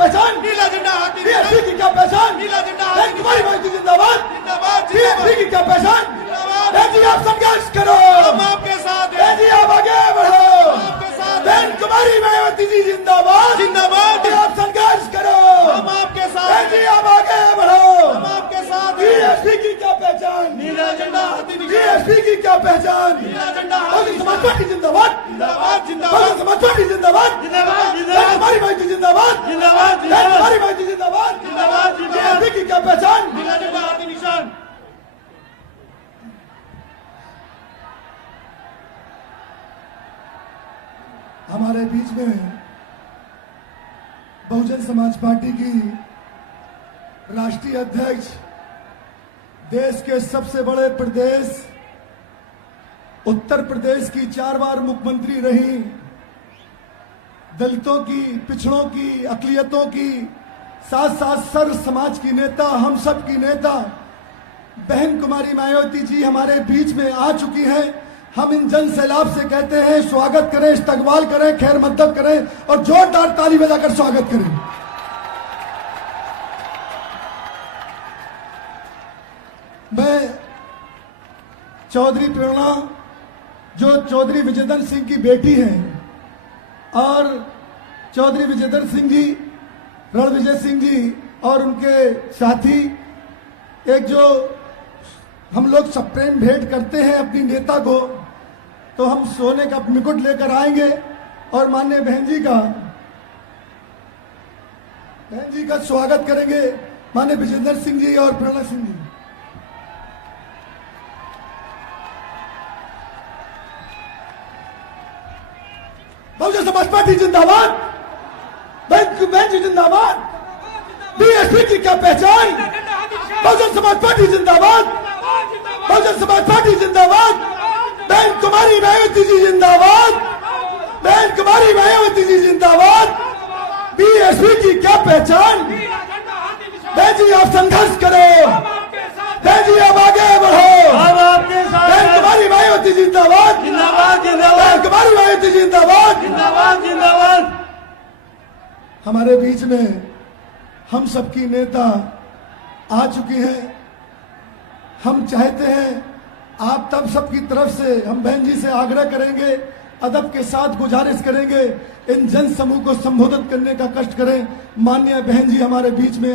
पहचान, नीला झंडा हाथी बीएसपी की क्या पहचान, नीला झंडा बहन कुमारी माइती जिंदाबाद, जिंदाबाद बीएसपी की क्या पहचान, जिंदाबाद। बहन जी आप संघर्ष करो, हम आपके साथ बहन हैं, जी आप आगे बढ़ो, आपके साथ बहन हैं। कुमारी मायावती जी जिंदाबाद, जिंदाबाद। आप संघर्ष करो, हम आपके साथ बहन जी हैं, आप आगे बढ़ो, हम आपके साथ हैं। बीएसपी की क्या पहचान, नीला झंडा हाथी बीएसपी की क्या पहचान, नीला झंडा बहुजन समाज पार्टी जिंदाबाद, जिंदाबाद बहुजन समाज पार्टी जिंदाबाद, जिंदाबाद बहन कुमारी माइती जिंदाबाद, जिंदाबाद बहन कुमारी माइती जिंदाबाद, जिंदाबाद बीएसपी की क्या पहचान, नीला झंडा हाथी निशान। हमारे बीच में बहुजन समाज पार्टी की राष्ट्रीय अध्यक्ष, देश के सबसे बड़े प्रदेश उत्तर प्रदेश की 4 बार मुख्यमंत्री रही, दलितों की, पिछड़ों की, अकलियतों की, साथ साथ सर्व समाज की नेता, हम सब की नेता बहन कुमारी मायावती जी हमारे बीच में आ चुकी हैं। हम इन जन सैलाब से कहते हैं स्वागत करें, इस्तकबाल करें, खैर मकदम करें और जोरदार ताली बजाकर स्वागत करें। मैं चौधरी प्रेरणा जो चौधरी विजयधर सिंह की बेटी हैं और चौधरी विजयधर सिंह जी, रणविजय सिंह जी और उनके साथी, एक जो हम लोग सप्रेम भेंट करते हैं अपनी नेता को, तो हम सोने का मुकुट लेकर आएंगे और माननीय बहन जी का स्वागत करेंगे, माननीय विजयधर सिंह जी और प्रेरणा सिंह जी। बहुजन समाज पार्टी जिंदाबाद, बहन जी जिंदाबाद, बीएसपी की क्या पहचान, बहुजन समाज पार्टी जिंदाबाद, बहुजन समाज पार्टी जिंदाबाद, बहन कुमारी मायावती जी जिंदाबाद, बहन कुमारी मायावती जी जिंदाबाद, बीएसपी की क्या पहचान, बहन जी आप संघर्ष करो, बहन जी आप आगे बढ़ो, हम आपके साथ बहन हैं, कुमारी मायावती जिंदाबाद, जिंदाबाद बहन जिंदाबाद कुमारी मायावती जिंदाबाद। जिंदाबाद जिंदाबाद। हमारे बीच में हम सबकी नेता आ चुकी हैं। हम चाहते हैं आप तब सबकी तरफ से हम बहन जी से आग्रह करेंगे, अदब के साथ गुजारिश करेंगे, इन जन समूह को संबोधित करने का कष्ट करें। माननीय बहन जी हमारे बीच में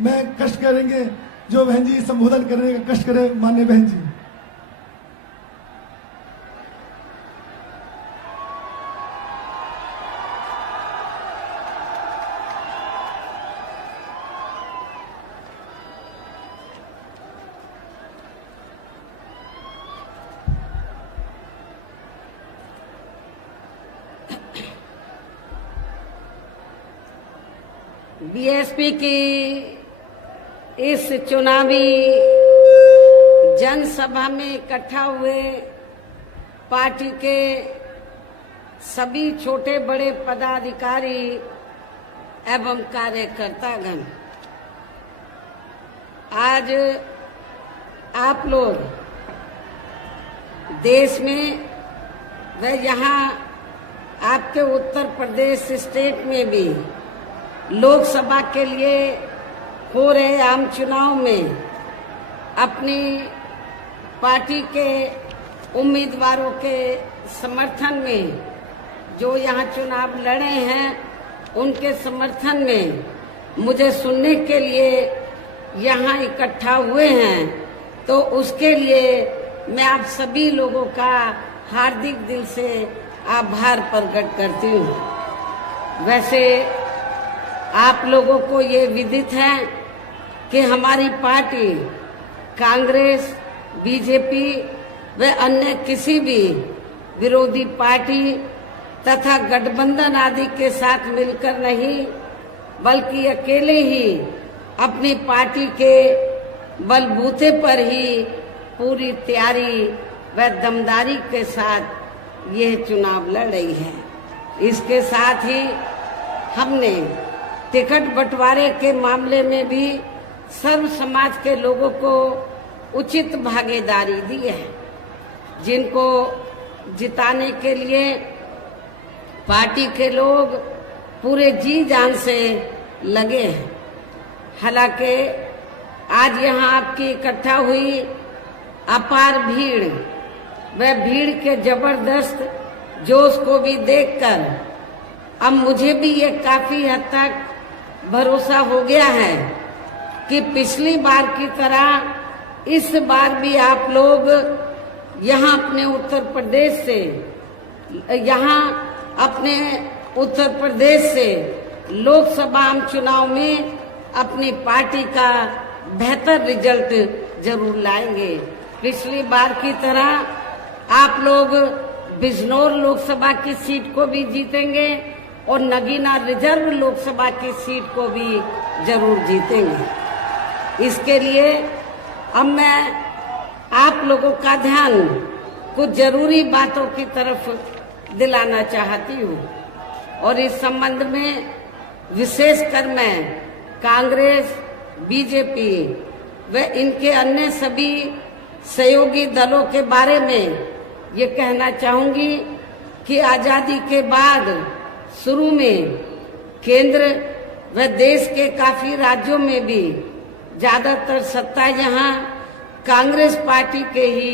मैं कष्ट करेंगे, जो बहन जी संबोधन करने का कष्ट करें। माननीय बहन जी, बीएसपी की इस चुनावी जनसभा में इकट्ठा हुए पार्टी के सभी छोटे बड़े पदाधिकारी एवं कार्यकर्तागण, आज आप लोग देश में व यहाँ आपके उत्तर प्रदेश स्टेट में भी लोकसभा के लिए हो रहे आम चुनाव में अपनी पार्टी के उम्मीदवारों के समर्थन में जो यहाँ चुनाव लड़े हैं, उनके समर्थन में मुझे सुनने के लिए यहाँ इकट्ठा हुए हैं, तो उसके लिए मैं आप सभी लोगों का हार्दिक दिल से आभार प्रकट करती हूँ। वैसे आप लोगों को ये विदित है कि हमारी पार्टी कांग्रेस, बीजेपी व अन्य किसी भी विरोधी पार्टी तथा गठबंधन आदि के साथ मिलकर नहीं, बल्कि अकेले ही अपनी पार्टी के बलबूते पर ही पूरी तैयारी व दमदारी के साथ यह चुनाव लड़ रही है। इसके साथ ही हमने टिकट बंटवारे के मामले में भी सर्व समाज के लोगों को उचित भागीदारी दी है, जिनको जिताने के लिए पार्टी के लोग पूरे जी जान से लगे हैं। हालांकि आज यहाँ आपकी इकट्ठा हुई अपार भीड़, वह भीड़ के जबरदस्त जोश को भी देखकर अब मुझे भी ये काफी हद तक भरोसा हो गया है कि पिछली बार की तरह इस बार भी आप लोग यहाँ अपने उत्तर प्रदेश से लोकसभा चुनाव में अपनी पार्टी का बेहतर रिजल्ट जरूर लाएंगे। पिछली बार की तरह आप लोग बिजनौर लोकसभा की सीट को भी जीतेंगे और नगीना रिजर्व लोकसभा की सीट को भी जरूर जीतेंगे। इसके लिए अब मैं आप लोगों का ध्यान कुछ जरूरी बातों की तरफ दिलाना चाहती हूँ और इस संबंध में विशेषकर मैं कांग्रेस, बीजेपी व इनके अन्य सभी सहयोगी दलों के बारे में ये कहना चाहूंगी कि आजादी के बाद शुरू में केंद्र व देश के काफी राज्यों में भी ज्यादातर सत्ता यहाँ कांग्रेस पार्टी के ही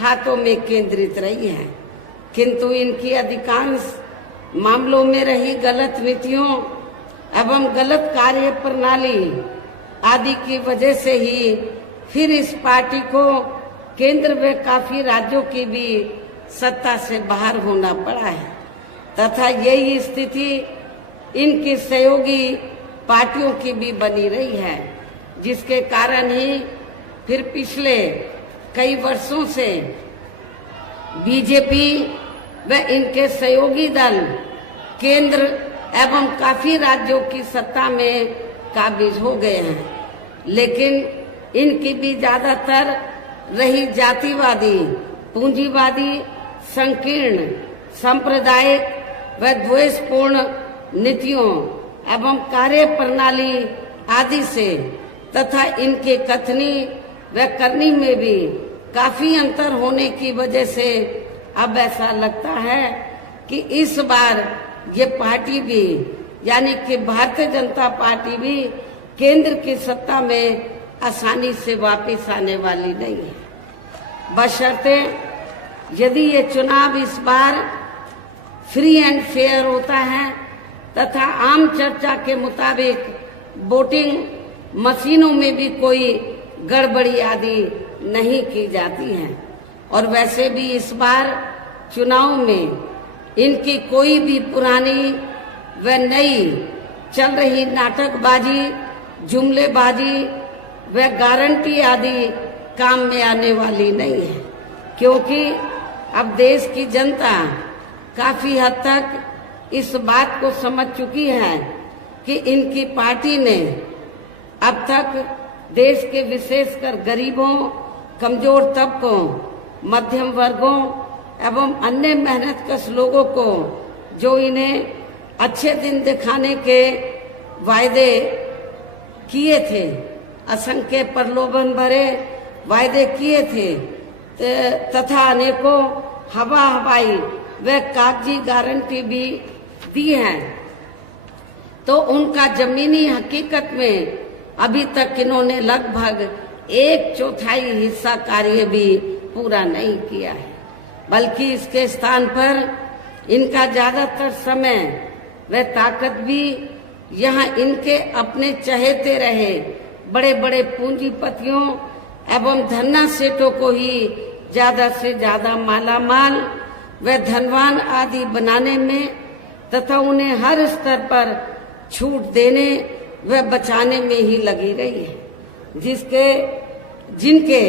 हाथों में केंद्रित रही है, किंतु इनकी अधिकांश मामलों में रही गलत नीतियों एवं गलत कार्य प्रणाली आदि की वजह से ही फिर इस पार्टी को केंद्र व काफी राज्यों की भी सत्ता से बाहर होना पड़ा है तथा यही स्थिति इनकी सहयोगी पार्टियों की भी बनी रही है, जिसके कारण ही फिर पिछले कई वर्षों से बीजेपी व इनके सहयोगी दल केंद्र एवं काफी राज्यों की सत्ता में काबिज हो गए हैं, लेकिन इनकी भी ज्यादातर रही जातिवादी, पूंजीवादी, संकीर्ण, सांप्रदायिक व द्वेषपूर्ण नीतियों एवं कार्य प्रणाली आदि से तथा इनके कथनी व करनी में भी काफी अंतर होने की वजह से अब ऐसा लगता है कि इस बार ये पार्टी भी यानी कि भारतीय जनता पार्टी भी केंद्र की सत्ता में आसानी से वापस आने वाली नहीं है, बशर्ते यदि ये चुनाव इस बार फ्री एंड फेयर होता है तथा आम चर्चा के मुताबिक वोटिंग मशीनों में भी कोई गड़बड़ी आदि नहीं की जाती है। और वैसे भी इस बार चुनाव में इनकी कोई भी पुरानी व नई चल रही नाटकबाजी, जुमलेबाजी व गारंटी आदि काम में आने वाली नहीं है, क्योंकि अब देश की जनता काफी हद तक इस बात को समझ चुकी है कि इनकी पार्टी ने अब तक देश के विशेषकर गरीबों, कमजोर तबकों, मध्यम वर्गों एवं अन्य मेहनतकश लोगों को जो इन्हें अच्छे दिन दिखाने के वायदे किए थे, असंख्य प्रलोभन भरे वायदे किए थे तथा अनेकों हवाई व कागजी गारंटी भी दी है, तो उनका जमीनी हकीकत में अभी तक इन्होंने लगभग 1/4 हिस्सा कार्य भी पूरा नहीं किया है, बल्कि इसके स्थान पर इनका ज्यादातर समय व ताकत भी यहाँ इनके अपने चहेते रहे बड़े बड़े पूंजीपतियों एवं धन्ना सेठों को ही ज्यादा से ज्यादा मालामाल व धनवान आदि बनाने में तथा उन्हें हर स्तर पर छूट देने व बचाने में ही लगी रही है, जिनके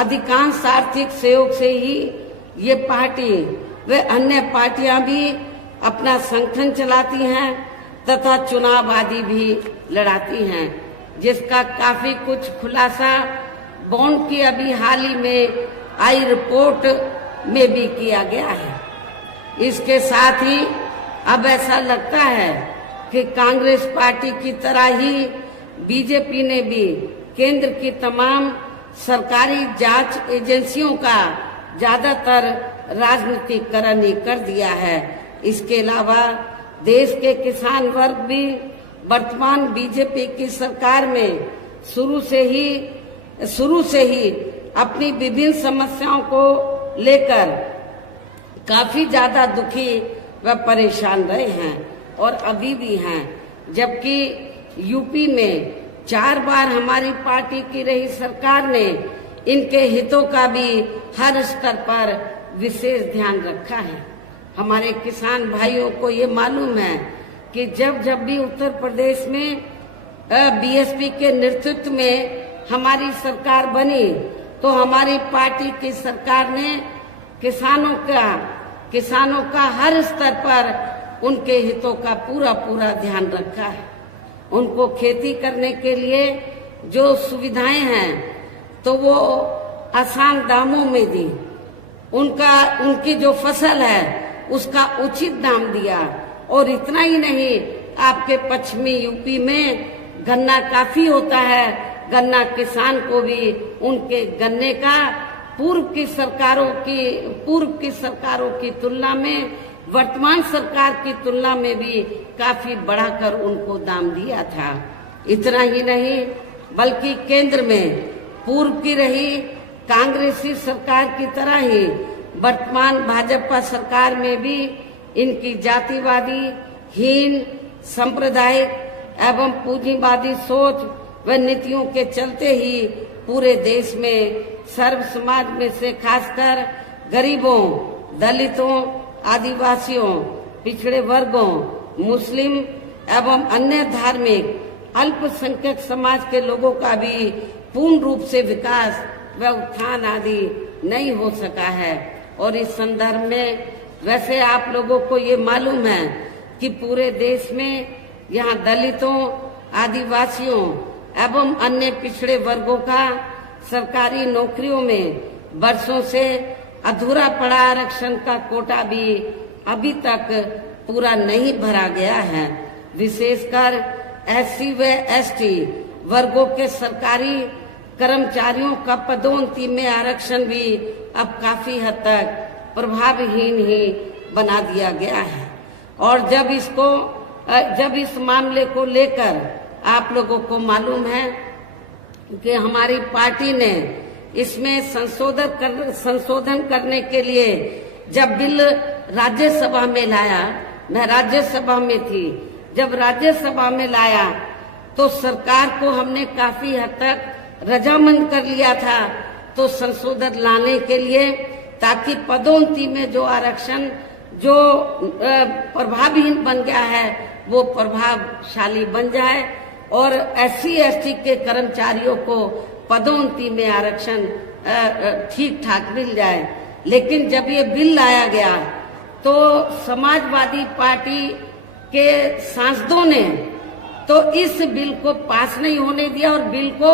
अधिकांश आर्थिक सहयोग से ही ये पार्टी व अन्य पार्टियां भी अपना संगठन चलाती हैं तथा चुनाव आदि भी लड़ाती हैं, जिसका काफी कुछ खुलासा बॉन्ड की अभी हाल ही में आई रिपोर्ट में भी किया गया है। इसके साथ ही अब ऐसा लगता है कि कांग्रेस पार्टी की तरह ही बीजेपी ने भी केंद्र की तमाम सरकारी जांच एजेंसियों का ज्यादातर राजनीतिकरण ही कर दिया है। इसके अलावा देश के किसान वर्ग भी वर्तमान बीजेपी की सरकार में शुरू से ही अपनी विभिन्न समस्याओं को लेकर काफी ज्यादा दुखी व परेशान रहे हैं और अभी भी हैं। जबकि यूपी में 4 बार हमारी पार्टी की रही सरकार ने इनके हितों का भी हर स्तर पर विशेष ध्यान रखा है। हमारे किसान भाइयों को ये मालूम है कि जब भी उत्तर प्रदेश में बीएसपी के नेतृत्व में हमारी सरकार बनी तो हमारी पार्टी की सरकार ने किसानों का हर स्तर पर उनके हितों का पूरा ध्यान रखा है। उनको खेती करने के लिए जो सुविधाएं हैं तो वो आसान दामों में दी, उनकी जो फसल है उसका उचित दाम दिया। और इतना ही नहीं, आपके पश्चिमी यूपी में गन्ना काफी होता है। गन्ना किसान को भी उनके गन्ने का पूर्व की सरकारों की तुलना में, वर्तमान सरकार की तुलना में भी काफी बढ़ाकर उनको दाम दिया था। इतना ही नहीं, बल्कि केंद्र में पूर्व की रही कांग्रेसी सरकार की तरह ही वर्तमान भाजपा सरकार में भी इनकी जातिवादी, हीन, सांप्रदायिक एवं पूंजीवादी सोच व नीतियों के चलते ही पूरे देश में सर्व समाज में से खासकर गरीबों, दलितों, आदिवासियों, पिछड़े वर्गों, मुस्लिम एवं अन्य धार्मिक अल्पसंख्यक समाज के लोगों का भी पूर्ण रूप से विकास व उत्थान आदि नहीं हो सका है। और इस संदर्भ में वैसे आप लोगों को ये मालूम है कि पूरे देश में यहाँ दलितों, आदिवासियों एवं अन्य पिछड़े वर्गों का सरकारी नौकरियों में वर्षों से अधूरा पड़ा आरक्षण का कोटा भी अभी तक पूरा नहीं भरा गया है। विशेषकर एससी व एसटी वर्गों के सरकारी कर्मचारियों का पदोन्नति में आरक्षण भी अब काफी हद तक प्रभावहीन ही बना दिया गया है। और जब इस मामले को लेकर आप लोगों को मालूम है कि हमारी पार्टी ने इसमें संशोधन करने के लिए जब बिल राज्यसभा में लाया, मैं राज्यसभा में थी, जब राज्यसभा में लाया तो सरकार को हमने काफी हद तक रजामंद कर लिया था तो संशोधन लाने के लिए, ताकि पदोन्नति में जो आरक्षण जो प्रभावहीन बन गया है वो प्रभावशाली बन जाए और एससी एसटी के कर्मचारियों को पदोन्नति में आरक्षण ठीक ठाक मिल जाए। लेकिन जब ये बिल लाया गया तो समाजवादी पार्टी के सांसदों ने तो इस बिल को पास नहीं होने दिया और बिल को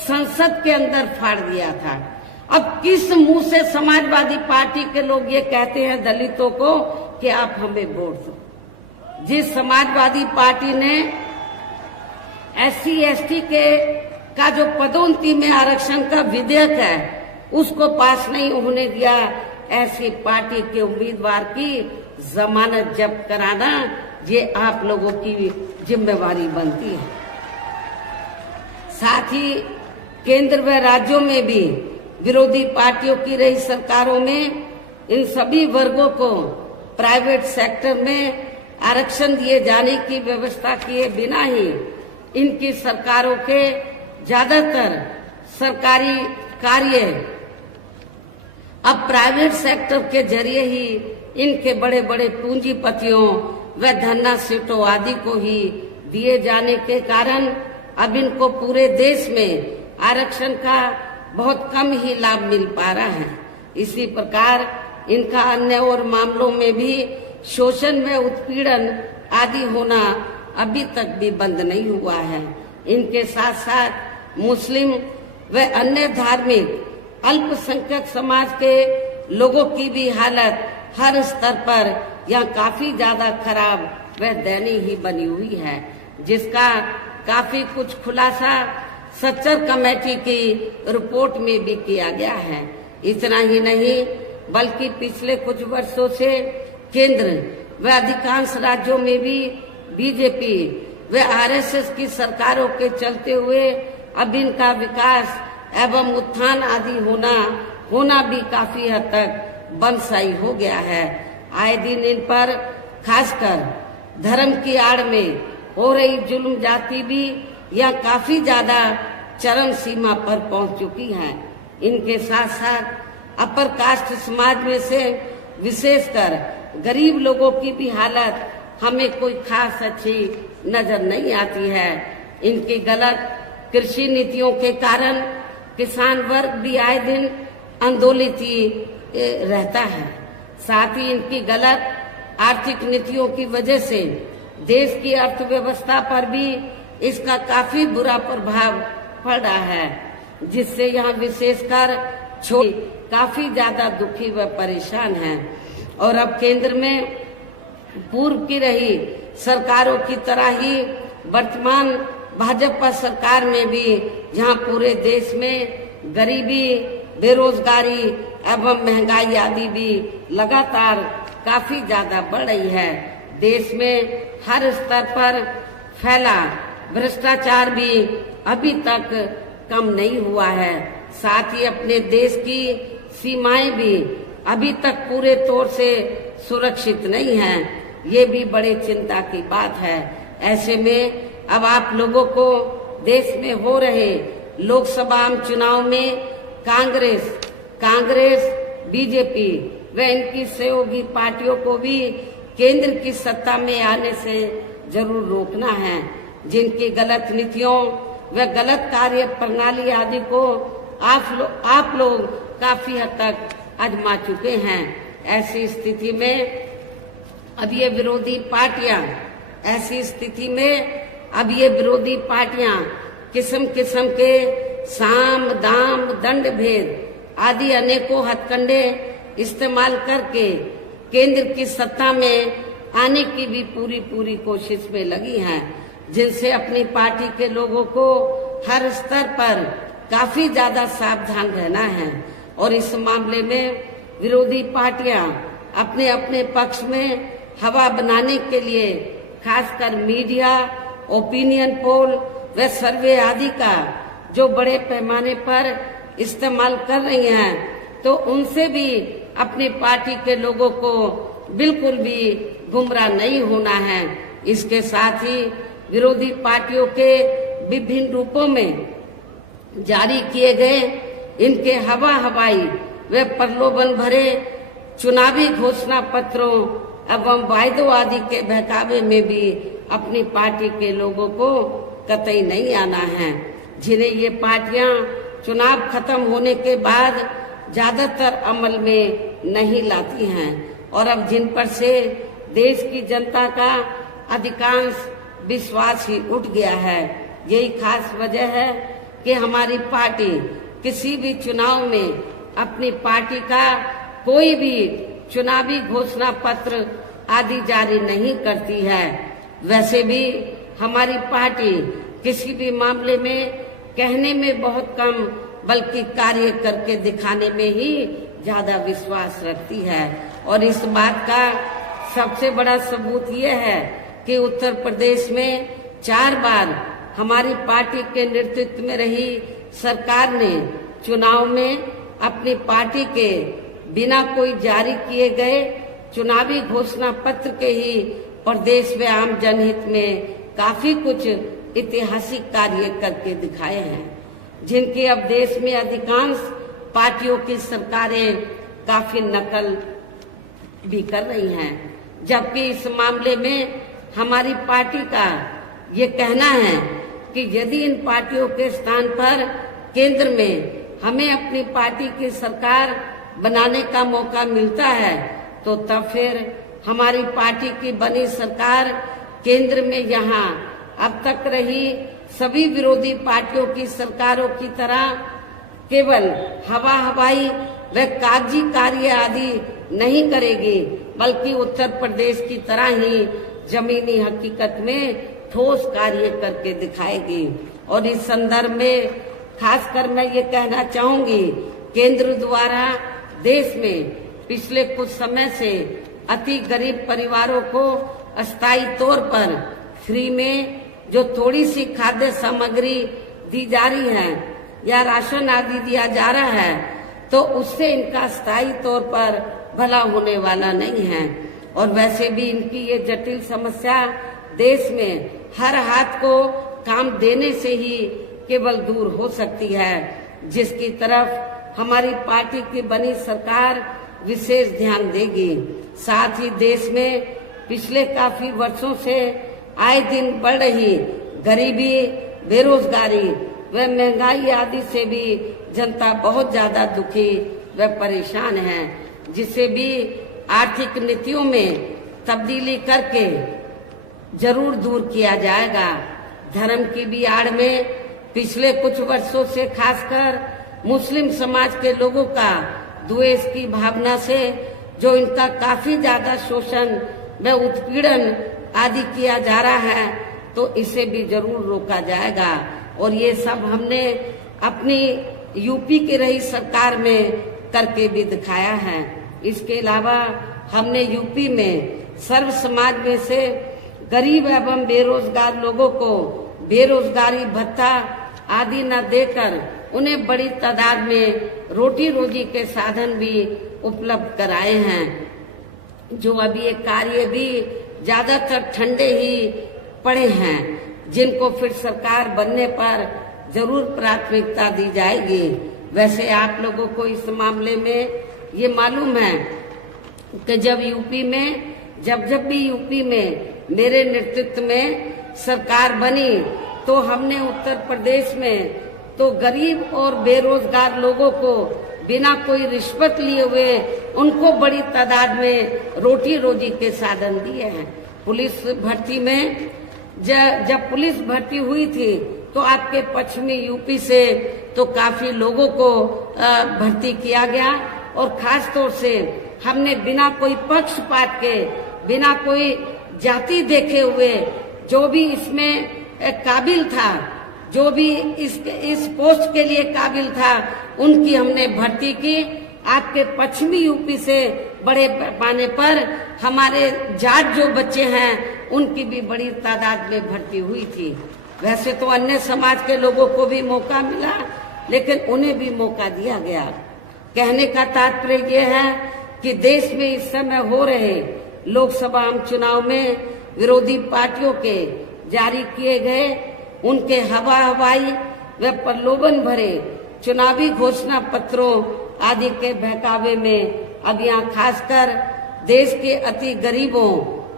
संसद के अंदर फाड़ दिया था। अब किस मुंह से समाजवादी पार्टी के लोग ये कहते हैं दलितों को कि आप हमें वोट दो, जिस समाजवादी पार्टी ने एससी एसटी का जो पदोन्नति में आरक्षण का विधेयक है उसको पास नहीं होने दिया, ऐसी पार्टी के उम्मीदवार की जमानत जब्त कराना ये आप लोगों की जिम्मेवारी बनती है। साथ ही केंद्र व राज्यों में भी विरोधी पार्टियों की रही सरकारों में इन सभी वर्गों को प्राइवेट सेक्टर में आरक्षण दिए जाने की व्यवस्था किए बिना ही इनकी सरकारों के ज्यादातर सरकारी कार्य अब प्राइवेट सेक्टर के जरिए ही इनके बड़े बड़े पूंजीपतियों व धन्ना सीटों आदि को ही दिए जाने के कारण अब इनको पूरे देश में आरक्षण का बहुत कम ही लाभ मिल पा रहा है। इसी प्रकार इनका अन्य और मामलों में भी शोषण व उत्पीड़न आदि होना अभी तक भी बंद नहीं हुआ है। इनके साथ साथ मुस्लिम व अन्य धार्मिक अल्पसंख्यक समाज के लोगों की भी हालत हर स्तर पर यहाँ काफी ज्यादा खराब व दयनीय ही बनी हुई है, जिसका काफी कुछ खुलासा सच्चर कमेटी की रिपोर्ट में भी किया गया है। इतना ही नहीं बल्कि पिछले कुछ वर्षों से केंद्र व अधिकांश राज्यों में भी बीजेपी व आरएसएस की सरकारों के चलते हुए अब इनका विकास एवं उत्थान आदि होना भी काफी हद तक बंदशाई हो गया है। आए दिन इन पर खासकर धर्म की आड़ में हो रही जुल्म जाति भी यह काफी ज्यादा चरम सीमा पर पहुंच चुकी है। इनके साथ साथ अपर कास्ट समाज में से विशेषकर गरीब लोगों की भी हालत हमें कोई खास अच्छी नजर नहीं आती है। इनकी गलत कृषि नीतियों के कारण किसान वर्ग भी आए दिन आंदोलित रहता है। साथ ही इनकी गलत आर्थिक नीतियों की वजह से देश की अर्थव्यवस्था पर भी इसका काफी बुरा प्रभाव पड़ रहा है, जिससे यहाँ विशेषकर काफी ज्यादा दुखी व परेशान हैं। और अब केंद्र में पूर्व की रही सरकारों की तरह ही वर्तमान भाजपा सरकार में भी जहाँ पूरे देश में गरीबी, बेरोजगारी एवं महंगाई आदि भी लगातार काफी ज्यादा बढ़ रही है। देश में हर स्तर पर फैला भ्रष्टाचार भी अभी तक कम नहीं हुआ है। साथ ही अपने देश की सीमाएं भी अभी तक पूरे तौर से सुरक्षित नहीं हैं। ये भी बड़े चिंता की बात है। ऐसे में अब आप लोगों को देश में हो रहे लोकसभा आम चुनाव में कांग्रेस, बीजेपी व इनकी सहयोगी पार्टियों को भी केंद्र की सत्ता में आने से जरूर रोकना है। जिनकी गलत नीतियों व गलत कार्य प्रणाली आदि को आप लोग काफी हद तक आजमा चुके हैं। ऐसी स्थिति में अब ये विरोधी पार्टियां किस्म किस्म के साम, दाम, दंड भेद आदि अनेकों हथकंडे इस्तेमाल करके केंद्र की सत्ता में आने की भी पूरी कोशिश में लगी हैं, जिनसे अपनी पार्टी के लोगों को हर स्तर पर काफी ज्यादा सावधान रहना है। और इस मामले में विरोधी पार्टियां अपने अपने पक्ष में हवा बनाने के लिए खासकर मीडिया, ओपिनियन पोल व सर्वे आदि का जो बड़े पैमाने पर इस्तेमाल कर रही हैं, तो उनसे भी अपनी पार्टी के लोगों को बिल्कुल भी गुमराह नहीं होना है। इसके साथ ही विरोधी पार्टियों के विभिन्न रूपों में जारी किए गए इनके हवाई व प्रलोभन भरे चुनावी घोषणा पत्रों एवं वायदों आदि के बहकावे में भी अपनी पार्टी के लोगों को कतई नहीं आना है, जिन्हें ये पार्टियां चुनाव खत्म होने के बाद ज्यादातर अमल में नहीं लाती हैं। और अब जिन पर से देश की जनता का अधिकांश विश्वास ही उठ गया है। यही खास वजह है कि हमारी पार्टी किसी भी चुनाव में अपनी पार्टी का कोई भी चुनावी घोषणा पत्र आदि जारी नहीं करती है। वैसे भी हमारी पार्टी किसी भी मामले में कहने में बहुत कम बल्कि कार्य करके दिखाने में ही ज्यादा विश्वास रखती है। और इस बात का सबसे बड़ा सबूत ये है कि उत्तर प्रदेश में 4 बार हमारी पार्टी के नेतृत्व में रही सरकार ने चुनाव में अपनी पार्टी के बिना कोई जारी किए गए चुनावी घोषणा पत्र के ही प्रदेश में आम जनहित में काफी कुछ ऐतिहासिक कार्य करके दिखाए हैं, जिनकी अब देश में अधिकांश पार्टियों की सरकारें काफी नकल भी कर रही हैं। जबकि इस मामले में हमारी पार्टी का ये कहना है कि यदि इन पार्टियों के स्थान पर केंद्र में हमें अपनी पार्टी की सरकार बनाने का मौका मिलता है, तो तब फिर हमारी पार्टी की बनी सरकार केंद्र में यहाँ अब तक रही सभी विरोधी पार्टियों की सरकारों की तरह केवल हवाई व कागजी कार्य आदि नहीं करेगी, बल्कि उत्तर प्रदेश की तरह ही जमीनी हकीकत में ठोस कार्य करके दिखाएगी। और इस संदर्भ में खासकर मैं ये कहना चाहूंगी, केंद्र द्वारा देश में पिछले कुछ समय से अति गरीब परिवारों को अस्थायी तौर पर फ्री में जो थोड़ी सी खाद्य सामग्री दी जा रही है या राशन आदि दिया जा रहा है, तो उससे इनका स्थायी तौर पर भला होने वाला नहीं है। और वैसे भी इनकी ये जटिल समस्या देश में हर हाथ को काम देने से ही केवल दूर हो सकती है, जिसकी तरफ हमारी पार्टी की बनी सरकार विशेष ध्यान देगी। साथ ही देश में पिछले काफी वर्षों से आए दिन बढ़ रही गरीबी, बेरोजगारी व महंगाई आदि से भी जनता बहुत ज्यादा दुखी व परेशान है, जिसे भी आर्थिक नीतियों में तब्दीली करके जरूर दूर किया जाएगा। धर्म की भी आड़ में पिछले कुछ वर्षों से खासकर मुस्लिम समाज के लोगों का द्वेष की भावना से जो इनका काफी ज्यादा शोषण व उत्पीड़न आदि किया जा रहा है, तो इसे भी जरूर रोका जाएगा। और ये सब हमने अपनी यूपी की रही सरकार में करके भी दिखाया है। इसके अलावा हमने यूपी में सर्व समाज में से गरीब एवं बेरोजगार लोगों को बेरोजगारी भत्ता आदि न देकर उन्हें बड़ी तादाद में रोटी रोजी के साधन भी उपलब्ध कराए हैं। जो अभी ये कार्य भी ज्यादातर ठंडे ही पड़े हैं, जिनको फिर सरकार बनने पर जरूर प्राथमिकता दी जाएगी। वैसे आप लोगों को इस मामले में ये मालूम है कि जब भी यूपी में मेरे नेतृत्व में सरकार बनी, तो हमने उत्तर प्रदेश में तो गरीब और बेरोजगार लोगों को बिना कोई रिश्वत लिए हुए उनको बड़ी तादाद में रोटी रोजी के साधन दिए हैं। पुलिस भर्ती में जब पुलिस भर्ती हुई थी, तो आपके पश्चिमी यूपी से तो काफी लोगों को भर्ती किया गया, और खास तौर से हमने बिना कोई पक्षपात के, बिना कोई जाति देखे हुए जो भी इसमें काबिल था, जो भी इस पोस्ट के लिए काबिल था, उनकी हमने भर्ती की। आपके पश्चिमी यूपी से बड़े पैमाने पर हमारे जाट जो बच्चे हैं, उनकी भी बड़ी तादाद में भर्ती हुई थी। वैसे तो अन्य समाज के लोगों को भी मौका मिला, लेकिन उन्हें भी मौका दिया गया। कहने का तात्पर्य यह है कि देश में इस समय हो रहे लोकसभा आम चुनाव में विरोधी पार्टियों के जारी किए गए उनके हवाई व प्रलोभन भरे चुनावी घोषणा पत्रों आदि के बहकावे में अब यहाँ खासकर देश के अति गरीबों,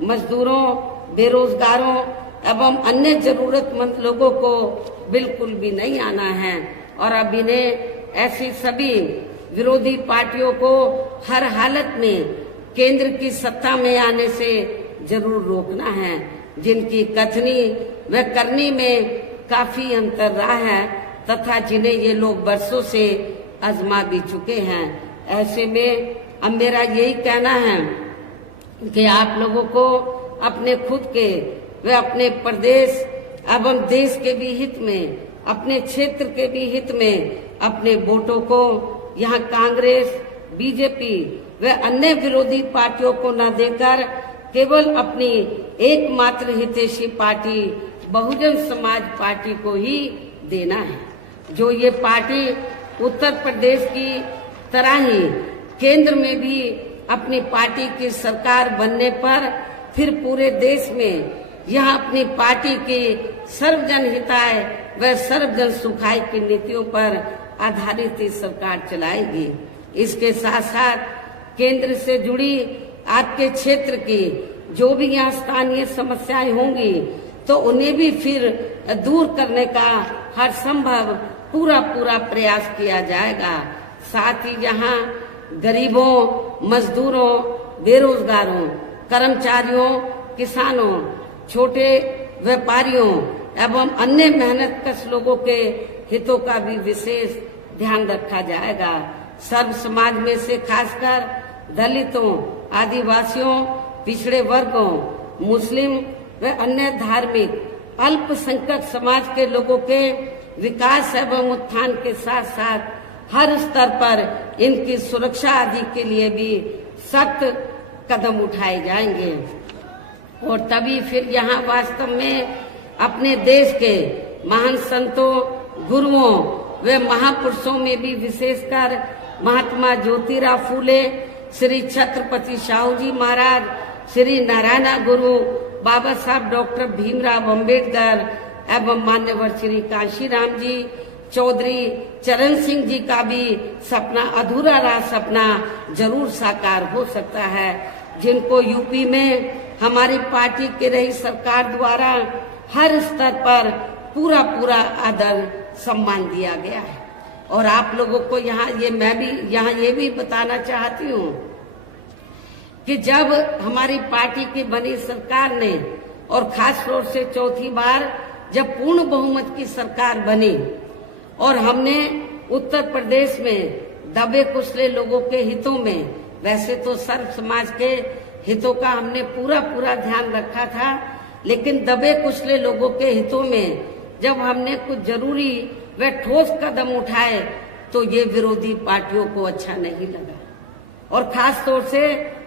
मजदूरों, बेरोजगारों एवं अन्य जरूरतमंद लोगों को बिल्कुल भी नहीं आना है। और अब इन्हें ऐसी सभी विरोधी पार्टियों को हर हालत में केंद्र की सत्ता में आने से जरूर रोकना है, जिनकी कथनी व करनी में काफी अंतर रहा है तथा जिन्हें ये लोग बरसों से आजमा भी चुके हैं। ऐसे में अब मेरा यही कहना है कि आप लोगों को अपने खुद के व अपने प्रदेश एवं देश के भी हित में, अपने क्षेत्र के भी हित में अपने वोटों को यहाँ कांग्रेस, बीजेपी व अन्य विरोधी पार्टियों को न देकर केवल अपनी एकमात्र हितैषी पार्टी बहुजन समाज पार्टी को ही देना है। जो ये पार्टी उत्तर प्रदेश की तरह ही केंद्र में भी अपनी पार्टी की सरकार बनने पर फिर पूरे देश में यह अपनी पार्टी की सर्वजन हिताय व सर्वजन सुखाय की नीतियों पर आधारित ही सरकार चलाएगी। इसके साथ साथ केंद्र से जुड़ी आपके क्षेत्र की जो भी यहाँ स्थानीय समस्याएं होंगी, तो उन्हें भी फिर दूर करने का हर संभव पूरा प्रयास किया जाएगा। साथ ही यहाँ गरीबों, मजदूरों, बेरोजगारों, कर्मचारियों, किसानों, छोटे व्यापारियों एवं अन्य मेहनतकश लोगों के हितों का भी विशेष ध्यान रखा जाएगा। सर्व समाज में से खासकर दलितों, आदिवासियों, पिछड़े वर्गों, मुस्लिम व अन्य धार्मिक अल्पसंख्यक समाज के लोगों के विकास एवं उत्थान के साथ साथ हर स्तर पर इनकी सुरक्षा आदि के लिए भी सख्त कदम उठाए जाएंगे। और तभी फिर यहाँ वास्तव में अपने देश के महान संतों, गुरुओं व महापुरुषों में भी विशेषकर महात्मा ज्योतिराव फूले, श्री छत्रपति शाहू जी महाराज, श्री नारायण गुरु, बाबा साहब डॉक्टर भीमराव अंबेडकर एवं मान्यवर श्री कांशीराम जी, चौधरी चरण सिंह जी का भी सपना अधूरा रहा सपना जरूर साकार हो सकता है, जिनको यूपी में हमारी पार्टी की रही सरकार द्वारा हर स्तर पर पूरा पूरा आदर सम्मान दिया गया है। और आप लोगों को मैं भी यहाँ ये भी बताना चाहती हूँ कि जब हमारी पार्टी की बनी सरकार ने और खास तौर से चौथी बार जब पूर्ण बहुमत की सरकार बनी और हमने उत्तर प्रदेश में दबे कुचले लोगों के हितों में, वैसे तो सर्व समाज के हितों का हमने पूरा पूरा ध्यान रखा था, लेकिन दबे कुचले लोगों के हितों में जब हमने कुछ जरूरी व ठोस कदम उठाए तो ये विरोधी पार्टियों को अच्छा नहीं लगा। और खास तौर से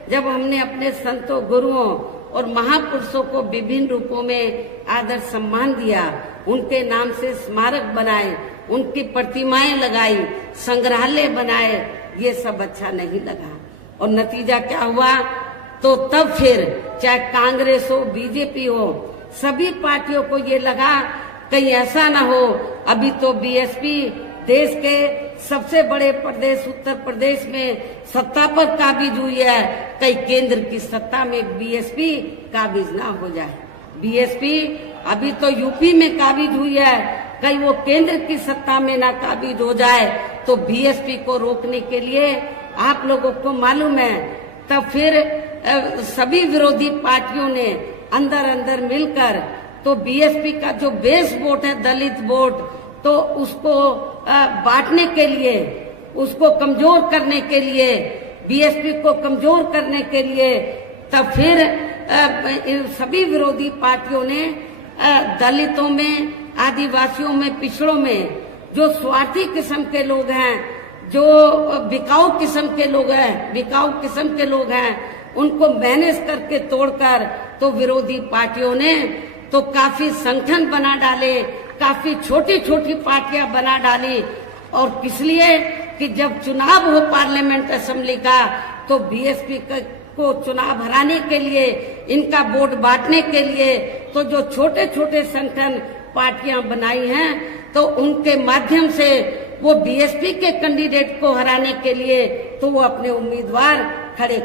जब हमने अपने संतों, गुरुओं और महापुरुषों को विभिन्न रूपों में आदर सम्मान दिया, उनके नाम से स्मारक बनाए, उनकी प्रतिमाएं लगाई, संग्रहालय बनाए, ये सब अच्छा नहीं लगा। और नतीजा क्या हुआ, तो तब फिर चाहे कांग्रेस हो, बीजेपी हो, सभी पार्टियों को ये लगा कहीं ऐसा ना हो, अभी तो बीएसपी देश के सबसे बड़े प्रदेश उत्तर प्रदेश में सत्ता पर काबिज हुई है, कहीं केंद्र की सत्ता में बीएसपी काबिज ना हो जाए। बीएसपी अभी तो यूपी में काबिज हुई है, कहीं वो केंद्र की सत्ता में ना काबिज हो जाए। तो बीएसपी को रोकने के लिए आप लोगों को मालूम है, तब फिर सभी विरोधी पार्टियों ने अंदर अंदर मिलकर तो बीएसपी का जो बेस वोट है, दलित वोट, तो उसको बांटने के लिए, उसको कमजोर करने के लिए, बीएसपी को कमजोर करने के लिए, तब फिर सभी विरोधी पार्टियों ने दलितों में, आदिवासियों में, पिछड़ों में जो स्वार्थी किस्म के लोग हैं, जो बिकाऊ किस्म के लोग हैं, उनको मैनेज करके तोड़कर तो विरोधी पार्टियों ने तो काफी संगठन बना डाले, काफी छोटी छोटी पार्टियां बना डाली। और किस लिए कि जब चुनाव हो पार्लियामेंट असेंबली का, तो बीएसपी को चुनाव हराने के लिए, इनका वोट बांटने के लिए तो जो छोटे छोटे संगठन पार्टियां बनाई हैं, तो उनके माध्यम से वो बीएसपी के कैंडिडेट को हराने के लिए तो वो अपने उम्मीदवार खड़े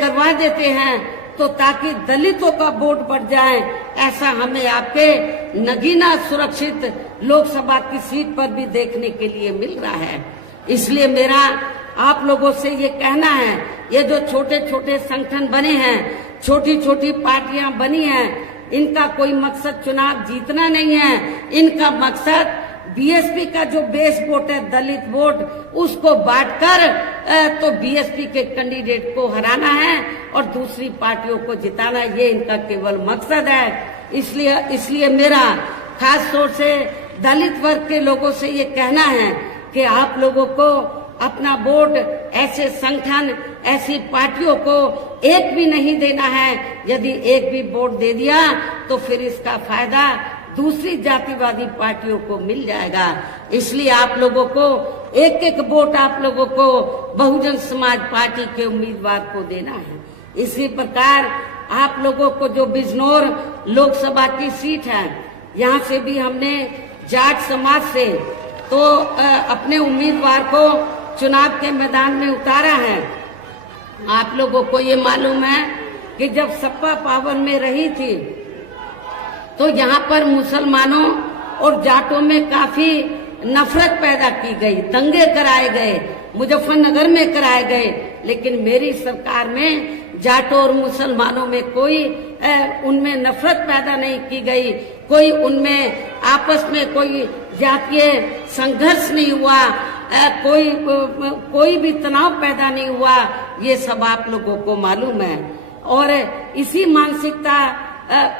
करवा देते हैं, तो ताकि दलितों का वोट बढ़ जाए। ऐसा हमें आपके नगीना सुरक्षित लोकसभा की सीट पर भी देखने के लिए मिल रहा है। इसलिए मेरा आप लोगों से ये कहना है, ये जो छोटे छोटे संगठन बने हैं, छोटी छोटी पार्टियां बनी हैं, इनका कोई मकसद चुनाव जीतना नहीं है। इनका मकसद बीएसपी का जो बेस वोट है, दलित वोट, उसको बांटकर तो बीएसपी के कैंडिडेट को हराना है और दूसरी पार्टियों को जिताना, ये इनका केवल मकसद है। इसलिए मेरा खास तौर से दलित वर्ग के लोगों से ये कहना है कि आप लोगों को अपना वोट ऐसे संगठन, ऐसी पार्टियों को एक भी नहीं देना है। यदि एक भी वोट दे दिया तो फिर इसका फायदा दूसरी जातिवादी पार्टियों को मिल जाएगा। इसलिए आप लोगों को एक एक वोट आप लोगों को बहुजन समाज पार्टी के उम्मीदवार को देना है। इसी प्रकार आप लोगों को जो बिजनौर लोकसभा की सीट है, यहाँ से भी हमने जाट समाज से तो अपने उम्मीदवार को चुनाव के मैदान में उतारा है। आप लोगों को ये मालूम है कि जब सपा पावर में रही थी तो यहाँ पर मुसलमानों और जाटों में काफी नफरत पैदा की गई, दंगे कराए गए, मुजफ्फरनगर में कराए गए। लेकिन मेरी सरकार में जाटों और मुसलमानों में कोई उनमें नफरत पैदा नहीं की गई, कोई उनमें आपस में कोई जातीय संघर्ष नहीं हुआ, कोई भी तनाव पैदा नहीं हुआ। ये सब आप लोगों को मालूम है। और इसी मानसिकता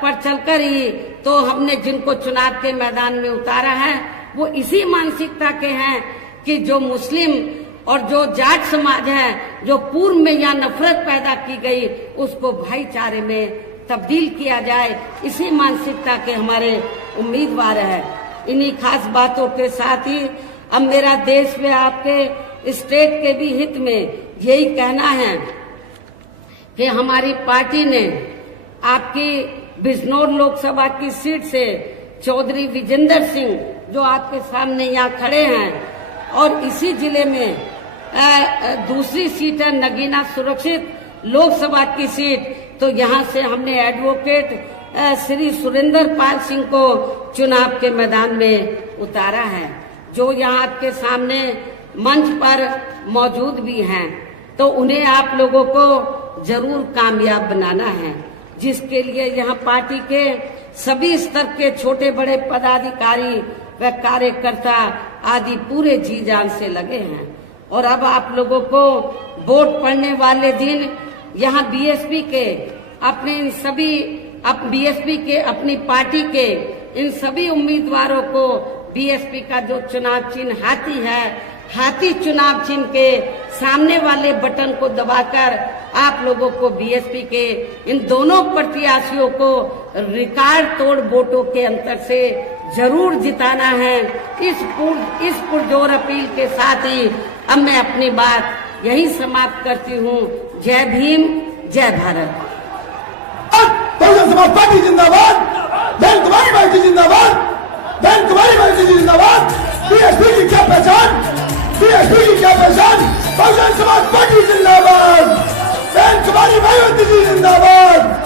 पर चलकर ही तो हमने जिनको चुनाव के मैदान में उतारा है, वो इसी मानसिकता के हैं कि जो मुस्लिम और जो जाट समाज है, जो पूर्व में यहाँ नफरत पैदा की गई, उसको भाईचारे में तब्दील किया जाए, इसी मानसिकता के हमारे उम्मीदवार है। इन्हीं खास बातों के साथ ही अब मेरा देश में आपके स्टेट के भी हित में यही कहना है कि हमारी पार्टी ने आपकी बिजनौर लोकसभा की सीट से चौधरी विजेंद्र सिंह, जो आपके सामने यहाँ खड़े हैं, और इसी जिले में दूसरी सीट है नगीना सुरक्षित लोकसभा की सीट, तो यहाँ से हमने एडवोकेट श्री सुरेंद्र पाल सिंह को चुनाव के मैदान में उतारा है, जो यहाँ आपके सामने मंच पर मौजूद भी हैं। तो उन्हें आप लोगों को जरूर कामयाब बनाना है, जिसके लिए यहाँ पार्टी के सभी स्तर के छोटे बड़े पदाधिकारी व कार्यकर्ता आदि पूरे जी जान से लगे हैं। और अब आप लोगों को वोट पड़ने वाले दिन यहाँ बीएसपी के अपने इन सभी बीएसपी के अपनी पार्टी के इन सभी उम्मीदवारों को बीएसपी का जो चुनाव चिन्ह हाथी है, हाथी चुनाव चिन्ह के सामने वाले बटन को दबाकर आप लोगों को बीएसपी के इन दोनों प्रत्याशियों को रिकॉर्ड तोड़ वोटों के अंतर से जरूर जिताना है। इस पुरजोर अपील के साथ ही अब मैं अपनी बात यही समाप्त करती हूँ। जय भीम, जय भारत। बहुजन समाज पार्टी जिंदाबाद, बहन कुमारी पार्टी जिंदाबाद, बहन कुमारी पार्टी जिंदाबाद। बीएसपी की क्या पहचान, बीएसपी की क्या पहचान, बहुजन समाज पार्टी जिंदाबाद, बहन कुमारी मायावती जी जिंदाबाद।